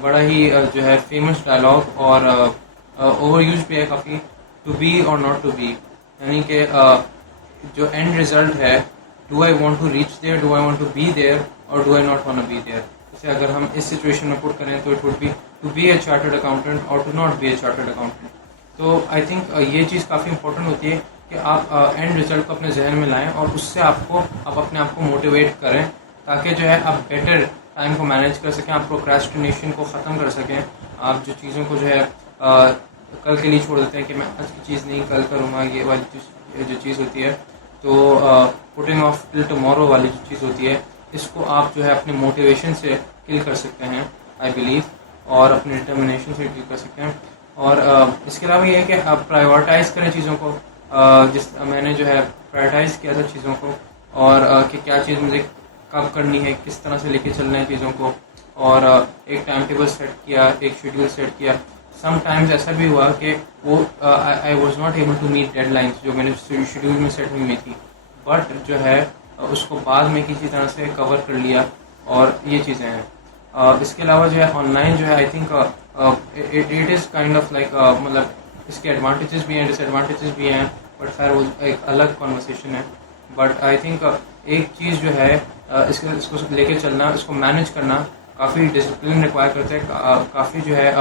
بڑا ہی جو ہے فیمس ڈائلاگ اور اوور یوز بھی ہے کافی, to be or not to be, یعنی کہ جو اینڈ ریزلٹ ہے, do I want to reach there, do I want to be there, اور do I not want be there. جیسے اگر ہم اس سچویشن میں پٹ کریں تو it would be to be a chartered accountant or to not be a chartered accountant. تو I think یہ چیز کافی امپورٹنٹ ہوتی ہے کہ آپ اینڈ ریزلٹ کو اپنے ذہن میں لائیں اور اس سے آپ اپنے آپ کو موٹیویٹ کریں, تاکہ جو ہے آپ بیٹر ٹائم کو مینیج کر سکیں, آپ پروکریسٹینیشن کو ختم کر سکیں. آپ جو چیزوں کو جو ہے کل کے لیے چھوڑ دیتے ہیں کہ میں آج کی چیز نہیں کل کروں گا, یہ والی جو چیز ہوتی ہے, تو پوٹنگ آف ٹل ٹمورو والی جو چیز ہوتی ہے, اس کو آپ جو ہے اپنے موٹیویشن سے کل کر سکتے ہیں آئی بلیو, اور اپنے ڈٹرمنیشن سے کل کر سکتے ہیں. اور اس کے علاوہ یہ ہے کہ آپ پرائیورٹائز کریں چیزوں کو, میں نے جو ہے پرائیورٹائز کیا تھا چیزوں کو, اور کہ کیا چیز مجھے کب کرنی ہے, کس طرح سے لے کے چلنا ہے چیزوں کو, اور ایک ٹائم ٹیبل سیٹ کیا, ایک شیڈیول سیٹ کیا. سم ٹائمز ایسا بھی ہوا کہ وہ I was not able to meet deadlines جو میں نے شیڈیول میں سیٹ ہوئی تھی, بٹ جو ہے اس کو بعد میں کسی طرح سے کور کر لیا, اور یہ چیزیں ہیں. اس کے علاوہ جو ہے آن لائن جو ہے I think it is kind of like, مطلب اس کے ایڈوانٹیجز بھی ہیں, ڈس ایڈوانٹیجز بھی ہیں, بٹ خیر وہ ایک الگ کانورسیشن ہے. بٹ آئی تھنک ایک چیز جو ہے اس کو لے کے چلنا, اس کو مینیج کرنا کافی ڈسپلن ریکوائر کرتے ہیں, کافی جو ہے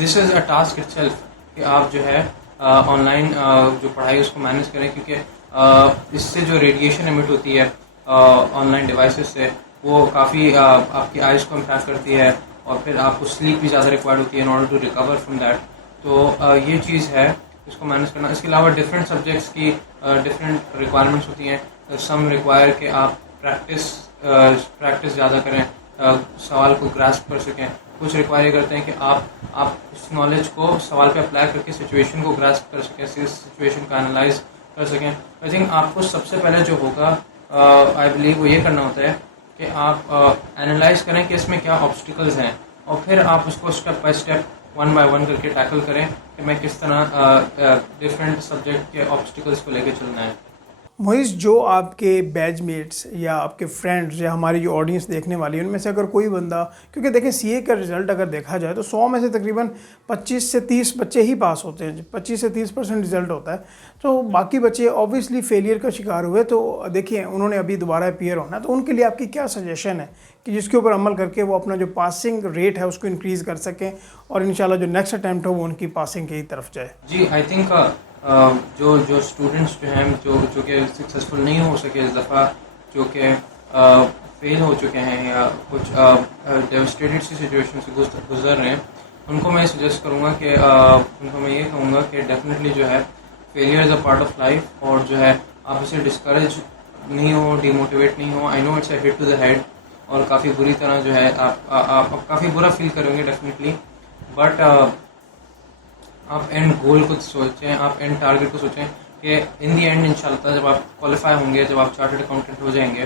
دس از اے ٹاسک اٹ سیلف کہ آپ جو ہے آن لائن جو پڑھائی اس کو مینیج کریں, کیونکہ اس سے جو ریڈیشن ایمٹ ہوتی ہے آن لائن ڈیوائسز سے, وہ کافی آپ کی آئز کو امپیکٹ کرتی ہے, اور پھر آپ کو سلیپ بھی زیادہ ریکوائرڈ ہوتی ہے in order to recover from that. تو یہ چیز ہے اس کو مینیج کرنا. اس کے علاوہ ڈفرینٹ سبجیکٹس کی ڈفرینٹ ریکوائرمنٹس ہوتی ہیں. سم ریکوائر کہ آپ پریکٹس زیادہ کریں, سوال کو گراسپ کر سکیں. کچھ ریکوائر کرتے ہیں کہ آپ اس نالج کو سوال پہ اپلائی کر کے سچویشن کو گراسپ کر سکیں, سچویشن کو انالائز کر سکیں. آئی تھنک آپ کو سب سے پہلے جو ہوگا آئی بلیو وہ یہ کرنا ہوتا ہے کہ آپ انالائز کریں کہ اس میں کیا آبسٹیکلز ہیں, اور پھر آپ اس کو step by step one by one کر کے ٹیکل کریں کہ میں کس طرح ڈفرینٹ سبجیکٹ کے آبسٹیکلز کو لے کے چلنا ہے. معیز, جو آپ کے بیچ میٹس یا آپ کے فرینڈز یا ہماری جو آڈینس دیکھنے والی ہے, ان میں سے اگر کوئی بندہ, کیونکہ دیکھیں سی اے کا رزلٹ اگر دیکھا جائے تو 100 میں سے تقریباً 25 سے 30 بچے ہی پاس ہوتے ہیں, 25 سے 30% رزلٹ ہوتا ہے. تو باقی بچے آبویسلی فیلئر کا شکار ہوئے. تو دیکھیں انہوں نے ابھی دوبارہ اپیئر ہونا ہے, تو ان کے لیے آپ کی کیا سجیشن ہے کہ جس کے اوپر عمل کر کے وہ اپنا جو پاسنگ ریٹ ہے اس کو انکریز کر سکیں, اور انشاءاللہ جو نیکسٹ اٹیمپٹ ہو وہ ان کی پاسنگ کی طرف جائے؟ جی آئی تھنک جو اسٹوڈنٹس جو ہیں جو کہ سکسیزفل نہیں ہو سکے اس دفعہ, جو کہ فیل ہو چکے ہیں یا کچھ ڈیوسٹیٹڈ سی سچویشن سے گزر رہے ہیں, ان کو میں سجیسٹ کروں گا کہ ان کو میں یہ کہوں گا کہ ڈیفینیٹلی جو ہے failure is a part of life, اور جو ہے آپ اسے ڈسکریج نہیں ہو, ڈی موٹیویٹ نہیں ہو. I know it's a hit to the head, اور کافی بری طرح جو ہے آپ کافی برا فیل کریں گے ڈیفینیٹلی, بٹ آپ اینڈ گول کو سوچیں, آپ اینڈ ٹارگیٹ کو سوچیں کہ ان دی اینڈ انشاءاللہ جب آپ کوالیفائی ہوں گے, جب آپ چارٹرڈ اکاؤنٹنٹ ہو جائیں گے,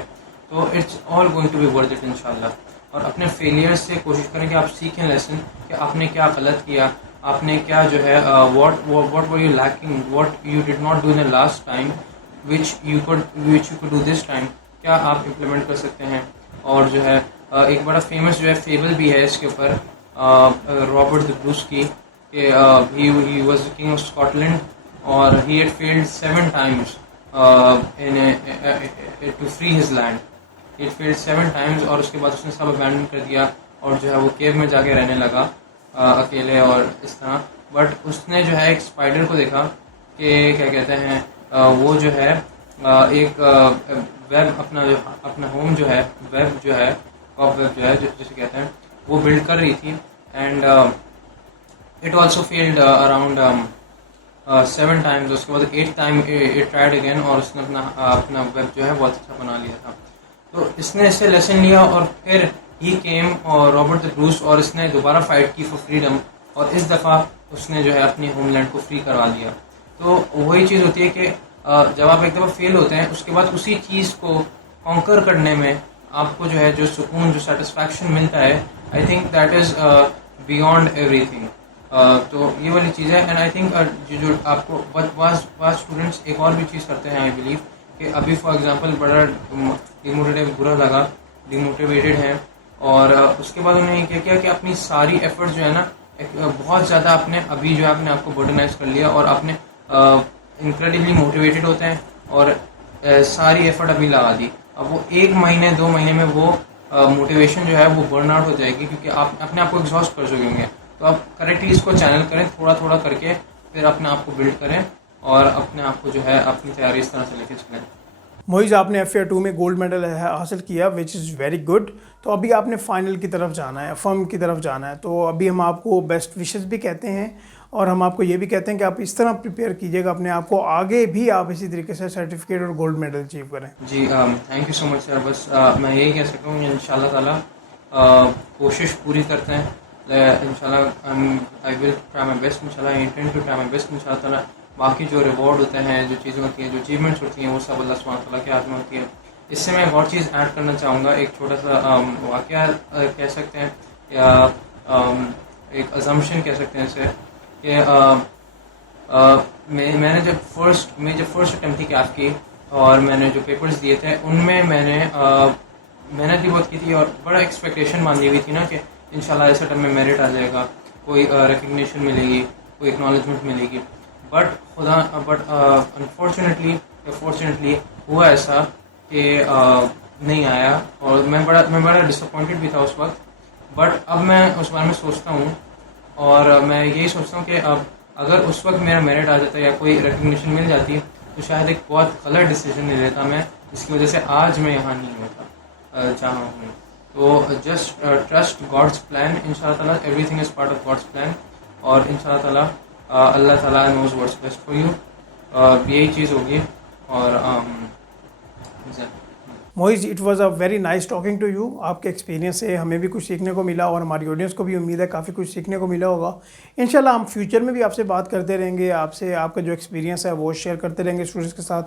تو it's all going to be worth it انشاءاللہ. اور اپنے فیلئر سے کوشش کریں کہ آپ سیکھیں لیسن کہ آپ نے کیا غلط کیا, آپ نے کیا جو ہے what were you lacking, what you did not do in the last time which you could do this time, کیا آپ امپلیمنٹ کر سکتے ہیں. اور جو ہے ایک بڑا فیمس جو ہے فیبل بھی ہے اس کے اوپر رابرٹ دا بروس کی, کہ he was the king of Scotland, اور he had failed 7 times to free his land. He had failed 7 times, اور اس کے بعد اس نے سب ابینڈن کر دیا, اور جو ہے وہ کیو میں جا کے رہنے لگا اکیلے اور اس طرح. بٹ اس نے جو ہے ایک اسپائڈر کو دیکھا کہ کیا کہتے ہیں وہ جو ہے ایک ویب اپنا ہوم جو ہے ویب جو ہے کاپ ویب جو ہے جسے کہتے ہیں وہ بلڈ کر رہی تھی, and it also failed around 7 times. اس کے بعد 8th time it tried again, اور اس نے اپنا ویب جو ہے بہت اچھا بنا لیا تھا. تو اس نے اس سے لیسن لیا, اور پھر ہی کیم اور رابرٹ دا بروس, اور اس نے دوبارہ فائٹ کی فار فریڈم, اور اس دفعہ اس نے جو ہے اپنی ہوم لینڈ کو فری کروا لیا. تو وہی چیز ہوتی ہے کہ جب آپ ایک دفعہ فیل ہوتے ہیں, اس کے بعد اسی چیز کو کانکر کرنے میں آپ کو جو ہے جو سکون, جو سیٹسفیکشن ملتا ہے, I think that is beyond every thing. تو یہ والی چیز ہے. اینڈ آئی تھنک جو آپ کو بعض اسٹوڈنٹس ایک اور بھی چیز کرتے ہیں, آئی بلیو کہ ابھی فار ایگزامپل بڑا ڈیموٹیویٹڈ ہیں, اور اس کے بعد انہوں نے یہ کیا کہ اپنی ساری ایفرٹ جو ہے نا بہت زیادہ آپ نے ابھی جو ہے آپ نے آپ کو برڈنائز کر لیا اور آپ نے انکریڈبلی موٹیویٹڈ ہوتے ہیں اور ساری ایفرٹ ابھی لگا دی. اب وہ 1 مہینے 2 مہینے میں وہ موٹیویشن جو ہے وہ برن آؤٹ ہو جائے گی کیونکہ آپ اپنے آپ کو ایگزاسٹ کر چکے ہوں گے. تو آپ کریکٹلی اس کو چینل کریں, تھوڑا تھوڑا کر کے پھر اپنے آپ کو بلڈ کریں اور اپنے آپ کو جو ہے اپنی تیاری اس طرح سے لے کے چلیں. معیز آپ نے FA2 میں گولڈ میڈل حاصل کیا وچ از ویری گڈ. تو ابھی آپ نے فائنل کی طرف جانا ہے, فرم کی طرف جانا ہے. تو ابھی ہم آپ کو بیسٹ وشز بھی کہتے ہیں اور ہم آپ کو یہ بھی کہتے ہیں کہ آپ اس طرح پریپیئر کیجیے گا اپنے آپ کو, آگے بھی آپ اسی طریقے سے سرٹیفکیٹ اور گولڈ میڈل اچیو کریں. جی تھینک یو سو مچ سر. بس میں یہی کہہ سکتا ہوں کہ ان شاء اللہ تعالیٰ کوشش پوری کرتے ہیں. ان شاء اللہ آئی ول ٹرائی مائی بیسٹ. ان شاء اللہ I intend to try my best. ان شاء اللہ تعالیٰ باقی جو ریوارڈ ہوتے ہیں, جو چیزیں ہوتی ہیں, جو اچیومنٹس ہوتی ہیں, وہ سب اللہ سبحانہ تعالیٰ کے ہاتھ میں ہوتی ہے. اس سے میں ایک اور چیز ایڈ کرنا چاہوں گا, ایک چھوٹا سا واقعہ کہہ سکتے ہیں یا ایک ازمپشن کہہ سکتے ہیں اسے, کہ میں نے جب فرسٹ اٹیمپٹ تھی کیف کی اور میں نے جو پیپرز دیے تھے ان میں میں نے محنت بھی بہت کی تھی اور بڑا ایکسپیکٹیشن مان لی ہوئی تھی نا کہ انشاءاللہ ایسے ٹائم میں میرٹ آ جائے گا, کوئی ریکگنیشن ملے گی, کوئی اکنالجمنٹ ملے گی. بٹ انفارچونیٹلی ہوا ایسا کہ نہیں آیا اور میں بڑا ڈس اپوائنٹڈ بھی تھا اس وقت. بٹ اب میں اس بارے میں سوچتا ہوں اور میں یہی سوچتا ہوں کہ اب اگر اس وقت میرا میرٹ آ جاتا یا کوئی ریکگنیشن مل جاتی تو شاید ایک بہت غلط ڈیسیجن لے لیتا میں, جس کی وجہ سے آج میں یہاں نہیں ہوتا جہاں ہوں. تو جسٹ ٹرسٹ گاڈس پلان. ان شاء اللہ تعالیٰ everything is part of God's plan اور ان شاء اللہ تعالیٰ اللہ تعالیٰ knows what's best for you. یہی چیز ہوگی. اور Moiz it was a very nice talking to you. آپ کے ایکسپیرینس سے ہمیں بھی کچھ سیکھنے کو ملا اور ہماری آڈینس کو بھی امید ہے کافی کچھ سیکھنے کو ملا ہوگا. انشاءاللہ ہم فیوچر میں بھی آپ سے بات کرتے رہیں گے, آپ سے آپ کا جو ایکسپیرینس ہے وہ شیئر کرتے رہیں گے اسٹوڈنٹس کے ساتھ.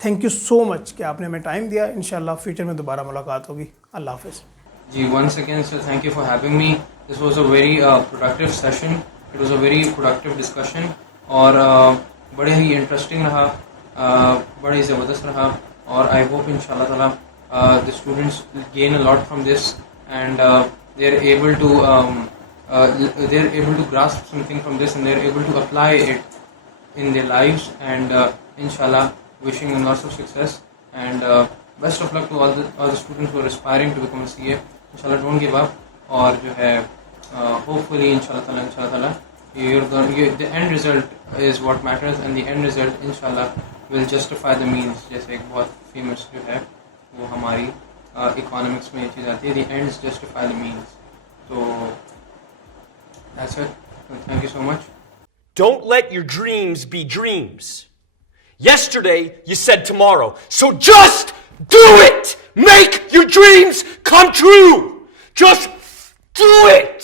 تھینک یو سو مچ کہ آپ نے ہمیں ٹائم دیا. انشاءاللہ فیوچر میں دوبارہ ملاقات ہوگی. اللہ حافظ. جی once again sir thank you for having me. This was a very productive session. It was a very productive discussion اور بڑے ہی انٹرسٹنگ رہا, بڑے ہی زبردست رہا. اور آئی ہوپ ان شاء اللہ تعالیٰ the students gain a lot from this and they're able to grasp something from this and they're able to apply it in their lives. And inshallah wishing them lots of success and best of luck to all the students who are aspiring to become a CA. Inshallah don't give up. Aur jo hai hopefully inshallah ta'ala the end result is what matters and the end result inshallah will justify the means. جیسے ایک بہت famous جو ہے وہ ہماری economics میں یہ چیز آتی ہے, دی اینڈز جسٹیفائی دی مینز. تو that's it. Thank you so much. Don't let your dreams be dreams. Yesterday you said tomorrow. So just do it! Make your dreams come true! Just do it!